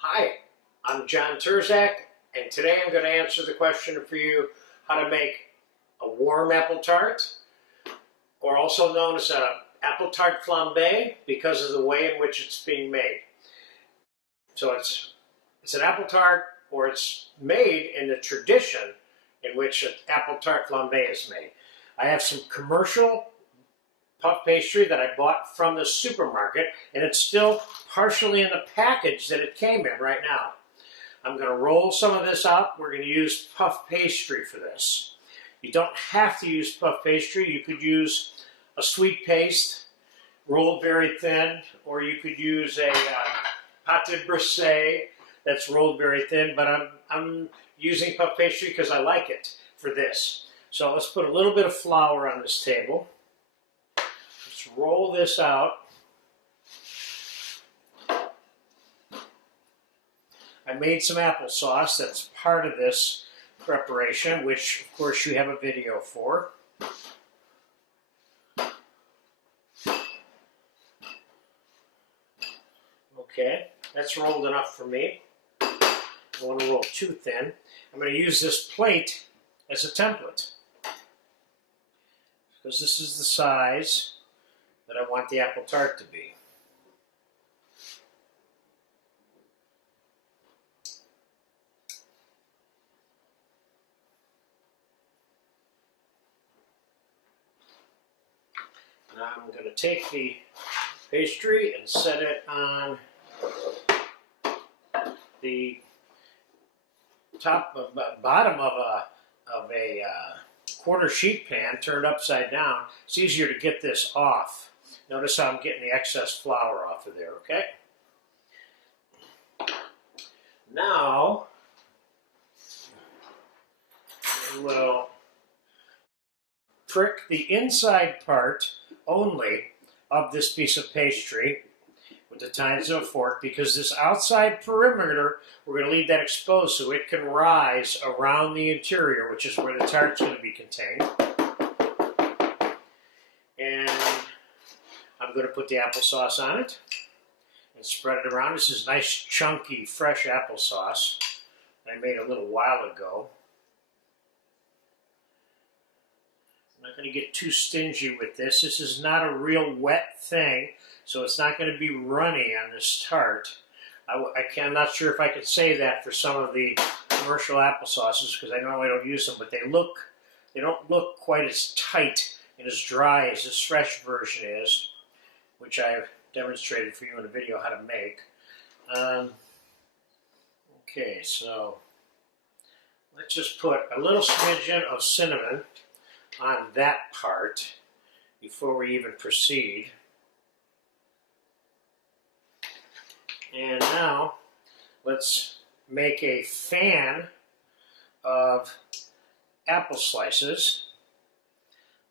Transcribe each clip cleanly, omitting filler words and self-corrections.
Hi, I'm John Terzak, and today I'm going to answer the question for you how to make a warm apple tart, or also known as a apple tart flambé because of the way in which it's being made. So it's an apple tart, or it's made in the tradition in which an apple tart flambé is made. I have some commercial puff pastry that I bought from the supermarket, and it's still partially in the package that it came in right now. I'm going to roll some of this out. We're going to use puff pastry for this. You don't have to use puff pastry. You could use a sweet paste rolled very thin, or you could use a pâte brisée that's rolled very thin, but I'm using puff pastry because I like it for this. So let's put a little bit of flour on this table. Let's roll this out. I made some applesauce that's part of this preparation, which of course you have a video for. Okay, that's rolled enough for me. I don't want to roll too thin. I'm going to use this plate as a template because this is the size that I want the apple tart to be. Now I'm going to take the pastry and set it on the bottom of a quarter sheet pan turned upside down. It's easier to get this off. Notice how I'm getting the excess flour off of there, okay? Now, we'll prick the inside part only of this piece of pastry with the tines of a fork, because this outside perimeter, we're going to leave that exposed so it can rise around the interior, which is where the tart's going to be contained. And I'm going to put the applesauce on it and spread it around. This is nice, chunky, fresh applesauce I made a little while ago. I'm not going to get too stingy with this. This is not a real wet thing, so it's not going to be runny on this tart. I'm not sure if I could say that for some of the commercial applesauces because I normally don't use them, but they don't look quite as tight and as dry as this fresh version is, which I've demonstrated for you in a video how to make. Okay, so let's just put a little smidgen of cinnamon on that part before we even proceed. And now let's make a fan of apple slices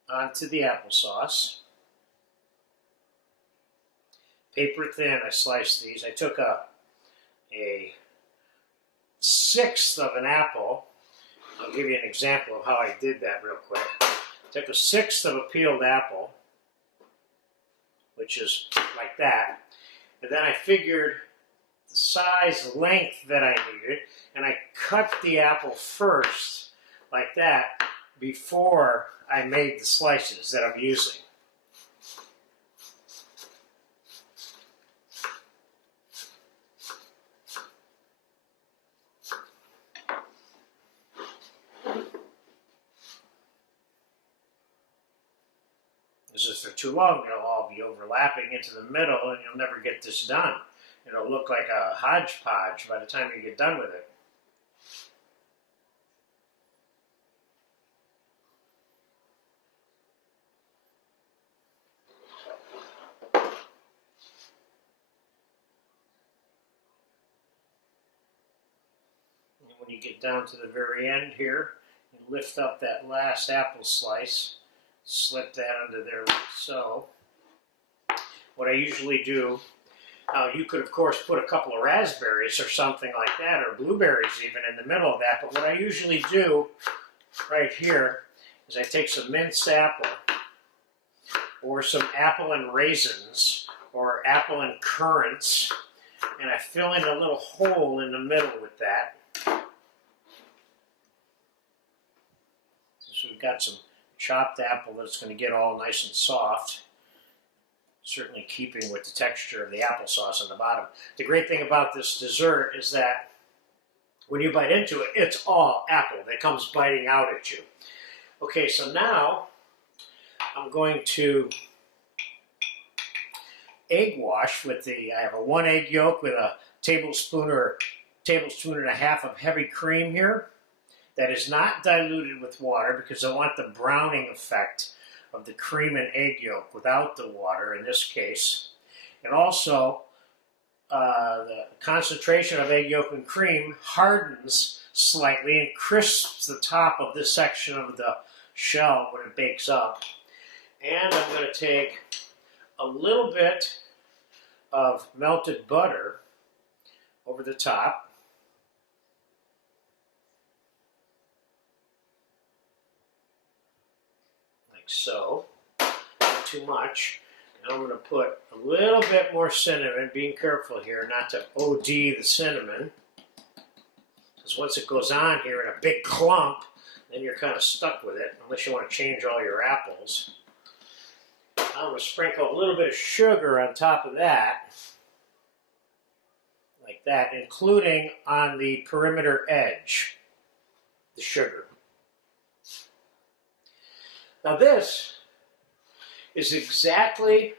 onto the applesauce. Paper thin, I sliced these. I took a sixth of an apple. I'll give you an example of how I did that real quick. Took a sixth of a peeled apple, which is like that, and then I figured the size length that I needed, and I cut the apple first, like that, before I made the slices that I'm using. If they're too long, they'll all be overlapping into the middle and you'll never get this done. It'll look like a hodgepodge by the time you get done with it. And when you get down to the very end here, you lift up that last apple slice, slip that under there like so. What I usually do, you could of course put a couple of raspberries or something like that, or blueberries even in the middle of that, but what I usually do right here is I take some minced apple or some apple and raisins or apple and currants and I fill in a little hole in the middle with that. So we've got some chopped apple that's going to get all nice and soft, certainly keeping with the texture of the applesauce on the bottom. The great thing about this dessert is that when you bite into it, it's all apple that comes biting out at you. Okay, so now I'm going to egg wash with I have a 1 egg yolk with a tablespoon or tablespoon and a half of heavy cream here. That is not diluted with water because I want the browning effect of the cream and egg yolk without the water in this case. And also, the concentration of egg yolk and cream hardens slightly and crisps the top of this section of the shell when it bakes up. And I'm going to take a little bit of melted butter over the top. So, not too much. And I'm going to put a little bit more cinnamon, being careful here not to OD the cinnamon, because once it goes on here in a big clump, then you're kind of stuck with it, unless you want to change all your apples. I'm going to sprinkle a little bit of sugar on top of that, like that, including on the perimeter edge, the sugar. Now this is exactly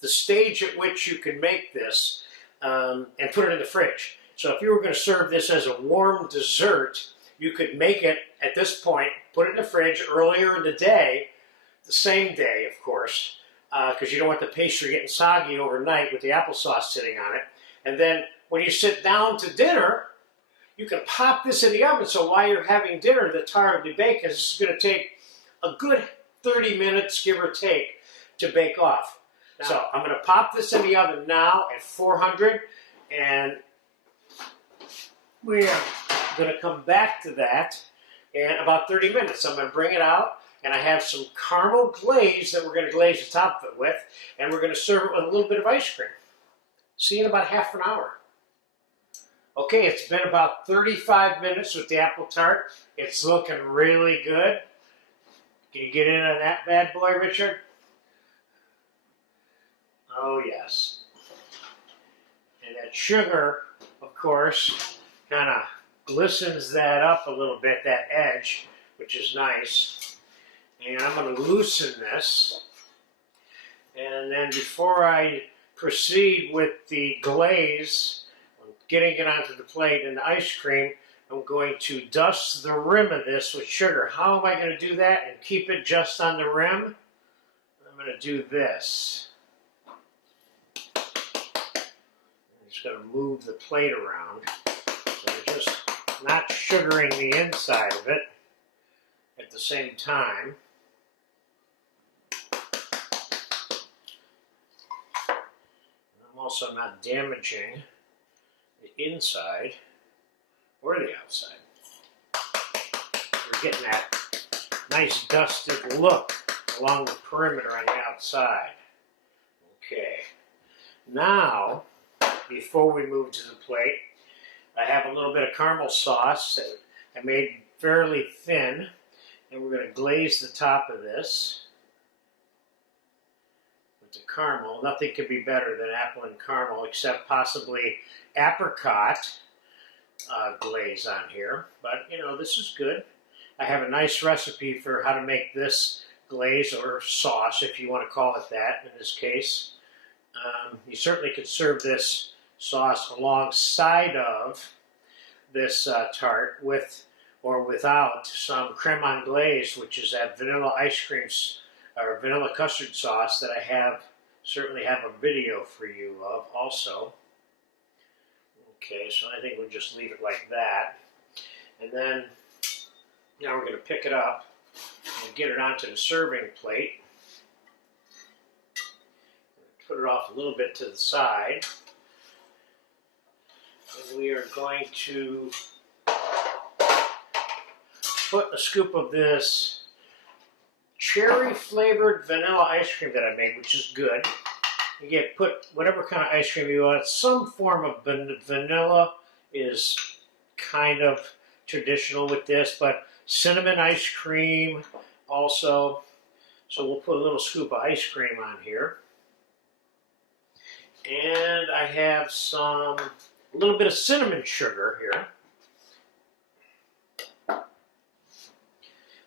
the stage at which you can make this and put it in the fridge. So if you were going to serve this as a warm dessert, you could make it at this point, put it in the fridge earlier in the day, the same day of course, because you don't want the pastry getting soggy overnight with the applesauce sitting on it. And then when you sit down to dinner, you can pop this in the oven, so while you're having dinner, the tart will be baked, because this is going to take a good 30 minutes, give or take, to bake off. Now, so I'm going to pop this in the oven now at 400, and we're going to come back to that in about 30 minutes. I'm going to bring it out, and I have some caramel glaze that we're going to glaze the top of it with, and we're going to serve it with a little bit of ice cream. See you in about half an hour. Okay, it's been about 35 minutes with the apple tart. It's looking really good. Can you get in on that bad boy, Richard? Oh, yes. And that sugar, of course, kind of glistens that up a little bit, that edge, which is nice. And I'm going to loosen this. And then before I proceed with the glaze, getting it onto the plate and the ice cream, I'm going to dust the rim of this with sugar. How am I going to do that and keep it just on the rim? I'm going to do this. I'm just going to move the plate around. So I'm just not sugaring the inside of it at the same time. I'm also not damaging the inside or the outside. We're getting that nice dusted look along the perimeter on the outside. Okay. Now, before we move to the plate, I have a little bit of caramel sauce that I made fairly thin, and we're going to glaze the top of this with the caramel. Nothing could be better than apple and caramel, except possibly apricot glaze on here, but you know, this is good. I have a nice recipe for how to make this glaze, or sauce if you want to call it that in this case. You certainly could serve this sauce alongside of this tart with or without some creme anglaise, which is that vanilla ice cream or vanilla custard sauce that I certainly have a video for you of also. Okay, so I think we'll just leave it like that. And then, now we're going to pick it up and get it onto the serving plate. Put it off a little bit to the side. And we are going to put a scoop of this cherry flavored vanilla ice cream that I made, which is good. You put whatever kind of ice cream you want. Some form of vanilla is kind of traditional with this, but cinnamon ice cream also. So we'll put a little scoop of ice cream on here. And I have a little bit of cinnamon sugar here,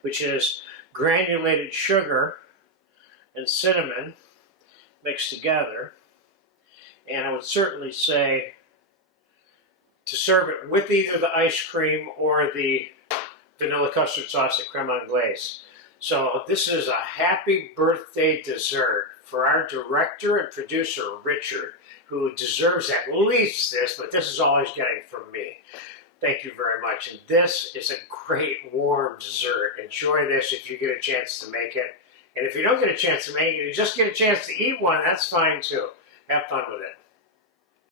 which is granulated sugar and cinnamon mixed together. And I would certainly say to serve it with either the ice cream or the vanilla custard sauce at creme anglaise. So this is a happy birthday dessert for our director and producer, Richard, who deserves at least this, but this is all he's getting from me. Thank you very much. And this is a great warm dessert. Enjoy this if you get a chance to make it. And if you don't get a chance to make it, you just get a chance to eat one, that's fine too. Have fun with it.